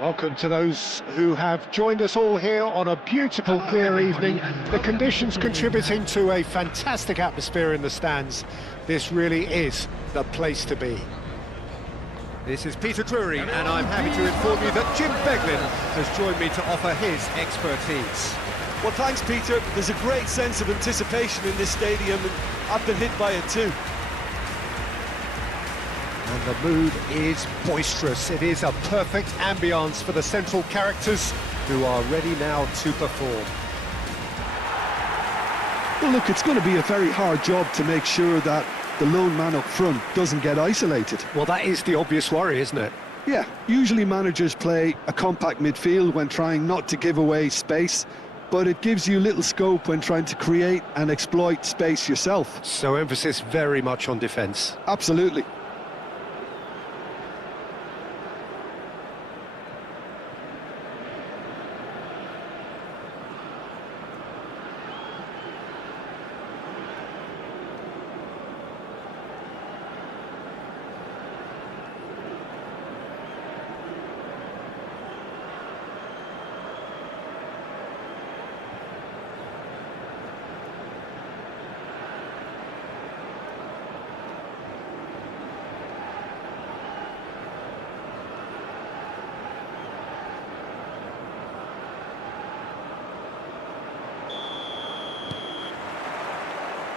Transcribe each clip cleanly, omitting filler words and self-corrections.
Welcome to those who have joined us all here on a beautiful, clear evening. The conditions contributing to a fantastic atmosphere in the stands. This really is the place to be. This is Peter Drury, and I'm happy to inform you that Jim Beglin has joined me to offer his expertise. Well, thanks, Peter. There's a great sense of anticipation in this stadium, and I've been hit by it too. And the mood is boisterous. It is a perfect ambience for the central characters who are ready now to perform. Well, look, it's going to be a very hard job to make sure that the lone man up front doesn't get isolated. Well, that is the obvious worry, isn't it? Yeah, usually managers play a compact midfield when trying not to give away space, but it gives you little scope when trying to create and exploit space yourself. So emphasis very much on defence. Absolutely.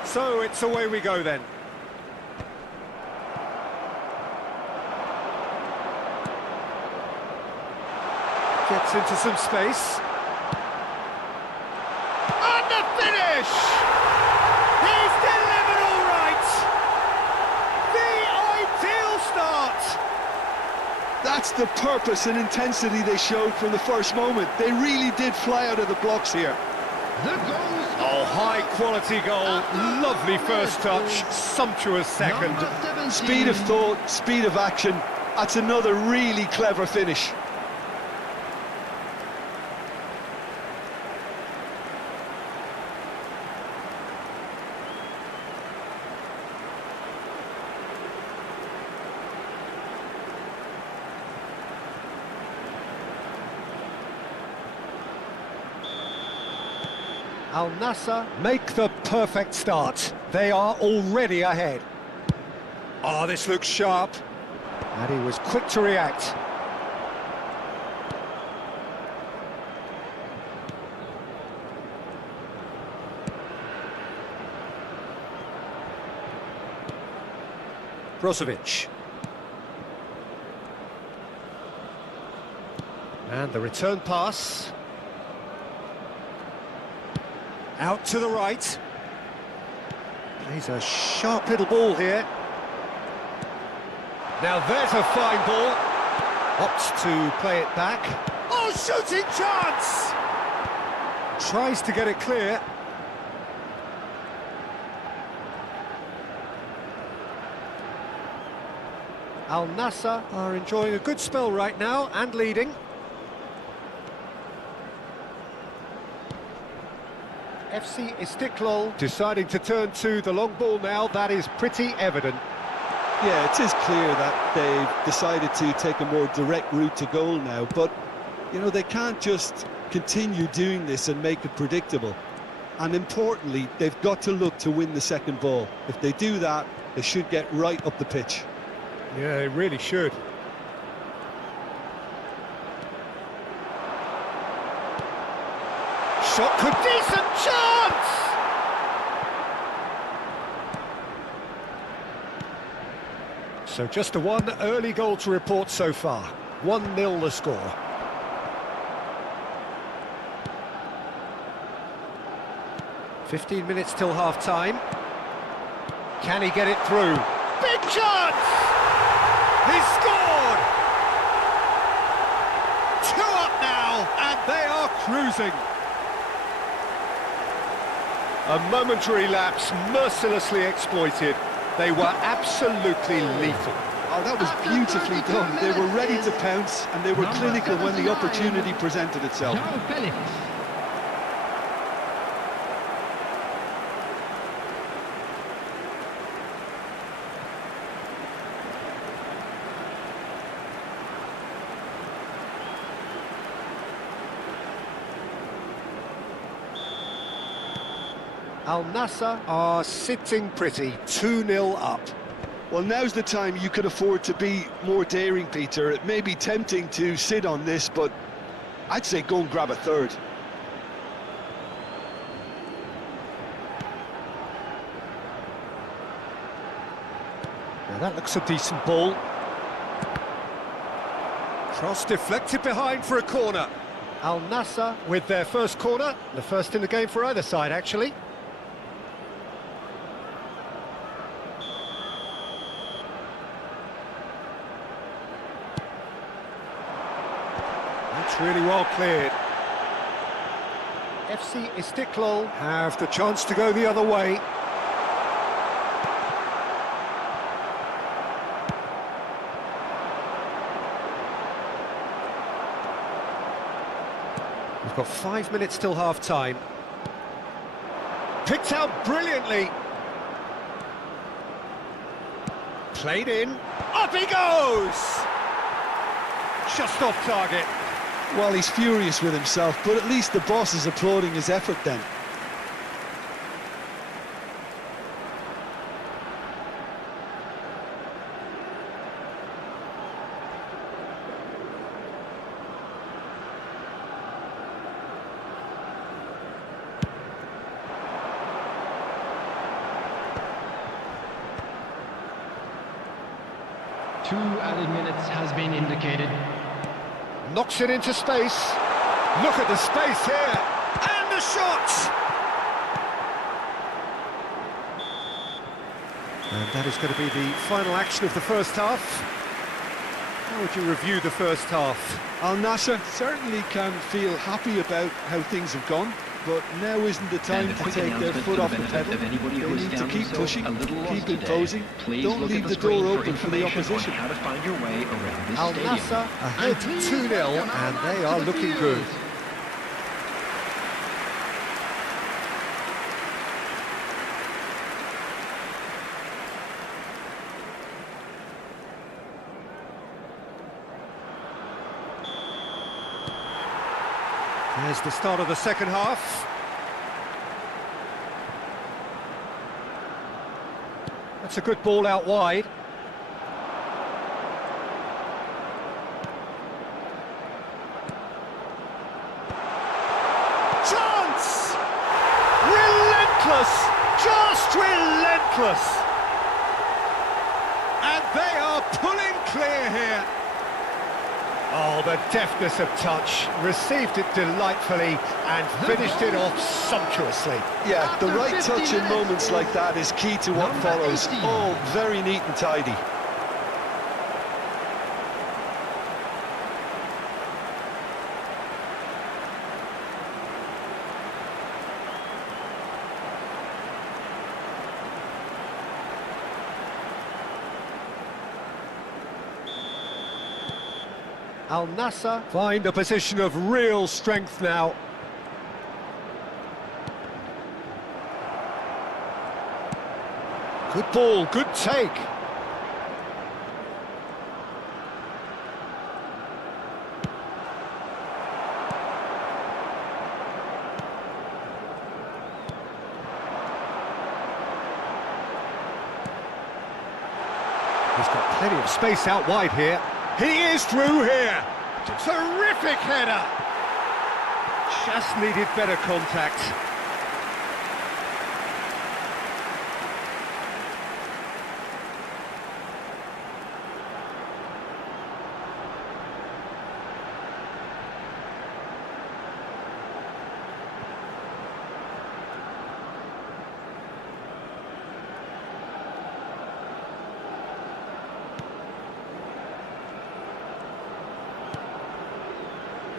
So it's away we go then. Gets into some space. And the finish! He's delivered all right! The ideal start! That's the purpose and intensity they showed from the first moment. They really did fly out of the blocks here. Oh, high-quality goal, lovely first touch, sumptuous second. Speed of thought, speed of action. That's another really clever finish. Al-Nassr make the perfect start. They are already ahead. Oh, this looks sharp. And he was quick to react. Brozovic. And the return pass. Out to the right. Plays a sharp little ball here. Now there's a fine ball. Opts to play it back. Oh, shooting chance! Tries to get it clear. Al-Nassr are enjoying a good spell right now and leading. FC Istiklol deciding to turn to the long ball now. That is pretty evident. Yeah, it is clear that they've decided to take a more direct route to goal now, but, you know, they can't just continue doing this and make it predictable. And importantly, they've got to look to win the second ball. If they do that, they should get right up the pitch. Yeah, they really should. Shot could... Decent chance! So just a one early goal to report so far. 1-0 the score. "15 minutes till half-time. Can he get it through? Big chance! He scored! 2 up now, and they are cruising. A momentary lapse mercilessly exploited. They were absolutely lethal. Oh, that was beautifully done. They were ready to pounce, and they were clinical when the opportunity presented itself. Al Nassr are sitting pretty, 2-0 up. Well, now's the time you could afford to be more daring, Peter. It may be tempting to sit on this, but I'd say go and grab a third. Now that looks a decent ball. Cross deflected behind for a corner. Al Nassr with their first corner, the first in the game for either side, actually. That's really well cleared. FC Istiklol Have the chance to go the other way. We've got 5 minutes till half-time. Picked out brilliantly. Played in. Up he goes! Just off target. Well, he's furious with himself, but at least the boss is applauding his effort then. Two added minutes has been indicated. knocks it into space. Look at the space here. And the shot! And that is going to be the final action of the first half. How would you review the first half? Al Nassr certainly can feel happy about how things have gone, but now isn't the time to take their foot off the pedal. They need to keep pushing, keep imposing, don't leave the door open for the opposition. Al Nassr ahead 2-0, and they are looking good. There's the start of the second half. That's a good ball out wide. Chance! Relentless! Just relentless! And they are pulling clear here. Oh, the deftness of touch. Received it delightfully and finished it off sumptuously. Yeah, the right touch in moments like that is key to what follows. All very neat and tidy. Al Nassr Find a position of real strength now. good ball, good take. He's got plenty of space out wide here. He is through here. Terrific header. Just needed better contact.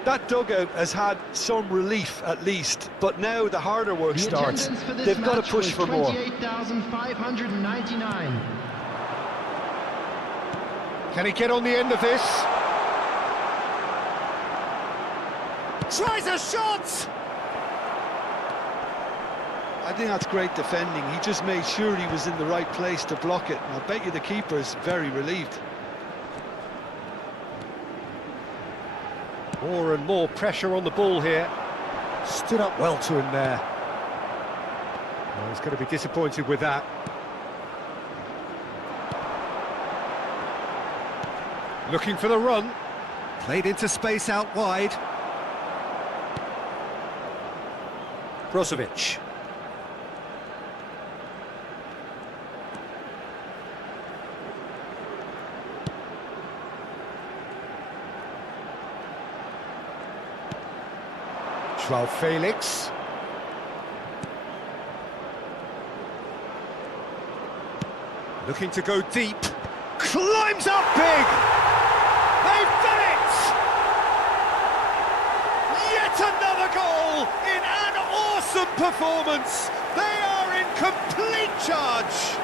That dugout has had some relief at least, but now the harder work starts. They've got to push for more. 28,599. Can he get on the end of this? Tries a shot! I think that's great defending. He just made sure he was in the right place to block it. And I bet you the keeper's very relieved. More and more pressure on the ball here. Stood up well to him there. Well, he's going to be disappointed with that. Looking for the run. Played into space out wide. Brozovic. Joao Felix. Looking to go deep. Climbs up big! They've done it! Yet another goal in an awesome performance! They are in complete charge!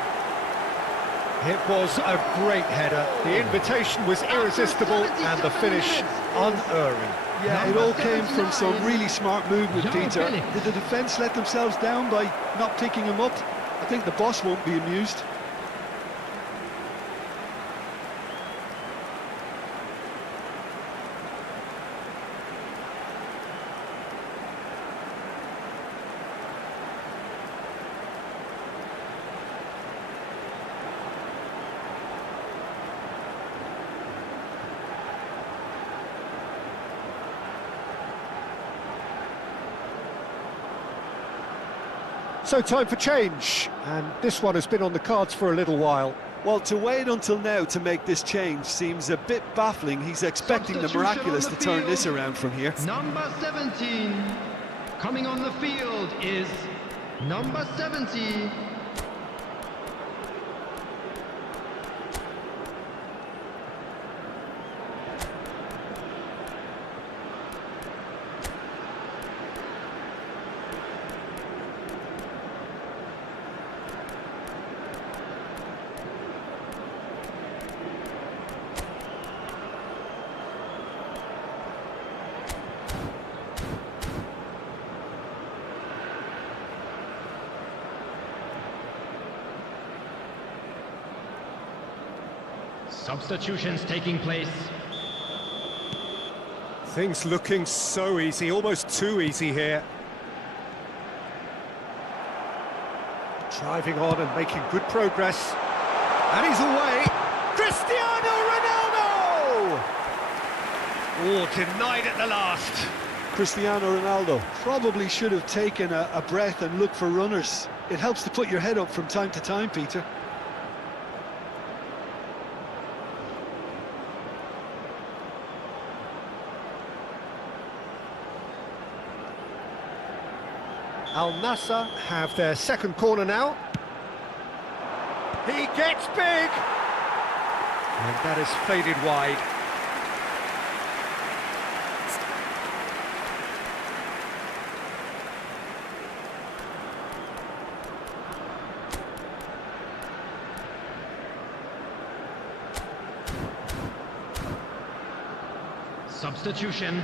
It was a great header. The invitation was irresistible and the finish unerring. Yeah, it all came from some really smart movement, Peter. Did the defence let themselves down by not picking him up? I think the boss won't be amused. So time for change, and this one has been on the cards for a little while. Well, to wait until now to make this change seems a bit baffling. He's expecting the miraculous to turn this around from here. Number 17 coming on the field is number 70. Substitutions taking place. Things looking so easy, almost too easy here. Driving on and making good progress. And he's away. Cristiano Ronaldo! Oh, denied at the last. Cristiano Ronaldo probably should have taken a breath and looked for runners. It helps to put your head up from time to time, Peter. Al-Nassr have their second corner now. He gets big! And that is faded wide. Substitution.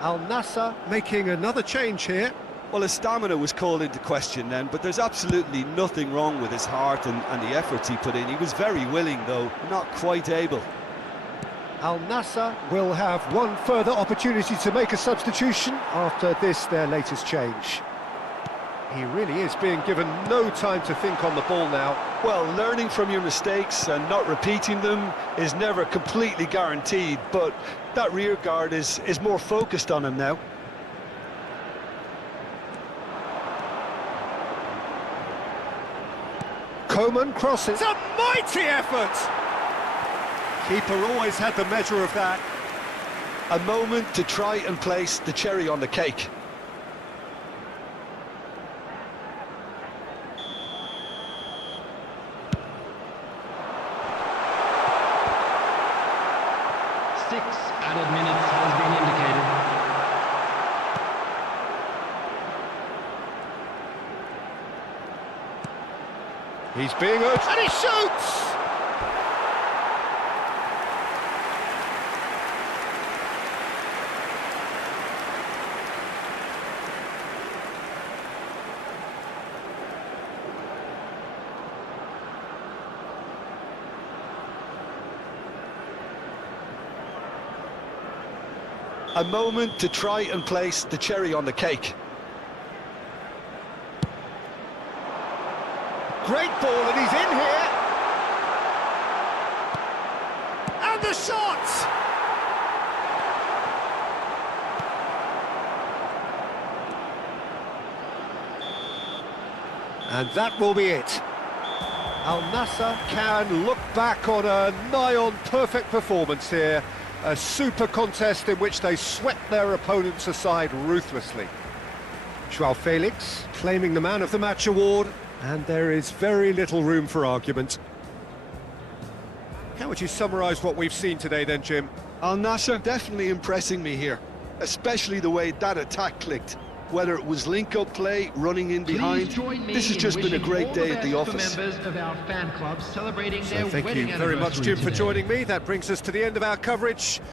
Al-Nassr making another change here. Well, his stamina was called into question then, but there's absolutely nothing wrong with his heart and the efforts he put in. He was very willing, though, not quite able. Al-Nassr will have one further opportunity to make a substitution after this, their latest change. He really is being given no time to think on the ball now. Well, learning from your mistakes and not repeating them is never completely guaranteed, but that rear guard is more focused on him now. Coman crosses. It's a mighty effort! Keeper always had the measure of that. A moment to try and place the cherry on the cake. Added minutes has been indicated. He's being urged, and he shoots! A moment to try and place the cherry on the cake. Great ball, and he's in here. And the shot! And that will be it. Al Nassr can look back on a nigh-on perfect performance here. A super contest in which they swept their opponents aside ruthlessly. Joao Felix claiming the Man of the Match award, and there is very little room for argument. How would you summarise what we've seen today then, Jim? Al Nassr definitely impressing me here, especially the way that attack clicked. Whether it was link-up play, running in behind, this has just been a great day at the office. Members of our fan club celebrating their Thank wedding you very much, anniversary Jim, for today. joining me. That brings us to the end of our coverage.